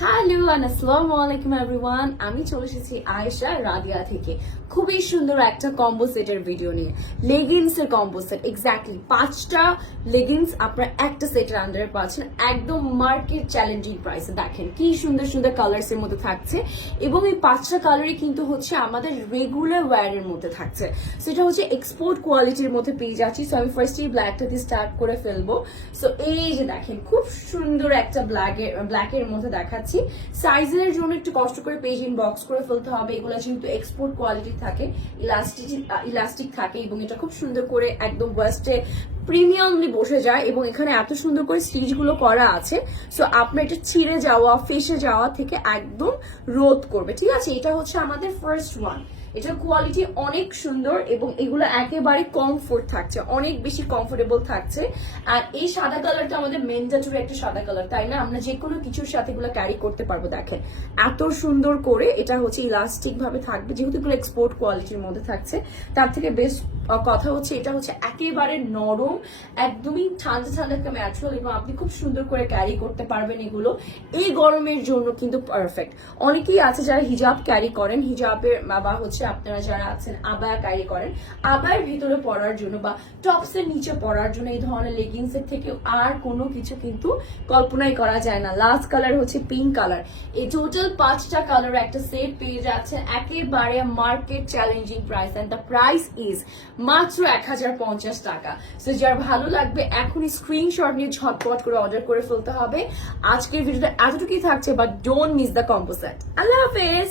Hello and আসসালামু আলাইকুম everyone. আমি চলে এসেছি আয়েশা রাদিয়া থেকে খুবই সুন্দর একটা কম্বো সেটের ভিডিও নিয়ে। লেগিংস এর কম্বো সেট, এক্স্যাক্টলি 5টা লেগিংস আপনার একটা সেটের আন্ডারে পাচ্ছেন একদম মার্কেট চ্যালেঞ্জিং প্রাইসে। দেখেন কি সুন্দর সুন্দর কালার্স এর মধ্যে থাকছে এবং এই 5টা কালারই কিন্তু হচ্ছে আমাদের রেগুলার ওয়্যারের মধ্যে থাকছে। সেটা হচ্ছে এক্সপোর্ট কোয়ালিটির মধ্যে পেয়ে যাচ্ছি। সো আমি ফার্স্টলি ব্ল্যাকটা দিয়ে স্টার্ট করে ফেলবো। সো এই যে দেখেন খুব সুন্দর একটা ব্ল্যাকের মধ্যে দেখাচ্ছি। সাইজের জন্য একটু কষ্ট করে পেজ ইনবক্স করে ফেলতে হবে। এগুলো যেহেতু এক্সপোর্ট কোয়ালিটি থাকে, ইলাস্টিক থাকে এবং এটা খুব সুন্দর করে একদম ওয়েস্টে প্রিমিয়ামলি বসে যায় এবং এখানে এত সুন্দর করে স্টিচ গুলো করা আছে। সো আপনার এটা ছিঁড়ে যাওয়া, ফেসে যাওয়া থেকে একদম রোধ করবে। ঠিক আছে, এটা হচ্ছে আমাদের ফার্স্ট ওয়ান। এটার কোয়ালিটি অনেক সুন্দর এবং এগুলো একেবারে কমফোর্ট থাকছে, অনেক বেশি কমফোর্টেবল থাকছে। আর এই সাদা কালারটা আমাদের ম্যান্ডেটরি একটা সাদা কালার, তাই না? আমরা যে কোনো কিছুর সাথে এগুলো ক্যারি করতে পারবো। দেখেন এত সুন্দর করে এটা হচ্ছে ইলাস্টিক ভাবে থাকবে, যেহেতু এগুলো এক্সপোর্ট কোয়ালিটির মধ্যে থাকছে। তার থেকে বেস্ট কথা হচ্ছে এটা হচ্ছে একেবারে নরম, একদমই ঠান্ডা ঠান্ডা একটা ম্যাটেরিয়াল এবং আপনি খুব সুন্দর করে ক্যারি করতে পারবেন। এগুলো এই গরমের জন্য কিন্তু পারফেক্ট। অনেকেই আছে যারা হিজাব ক্যারি করেন, হিজাবের বা হচ্ছে আপনারা যারা আছেন আবায়া ক্যারি করেন, আবায়ের ভিতরে পরার জন্য বা টপস এর নিচে পরার জন্য এই ধরনের লেগিংস এর থেকে আর কোনো কিছু কিন্তু কল্পনাই করা যায় না। লাস্ট কালার হচ্ছে পিঙ্ক কালার। এই টোটাল 5টা কালার একটা সেট পেয়ে যাচ্ছে একেবারে market challenging price, and the price is মাত্র 1050 টাকা। সো যার ভালো লাগবে এখনই স্ক্রিনশট নিয়ে ঝটপট করে অর্ডার করে ফেলতে হবে। আজকের ভিডিওটা এতটুকুই থাকছে, but don't miss the combo set. আল্লাহ হাফেজ।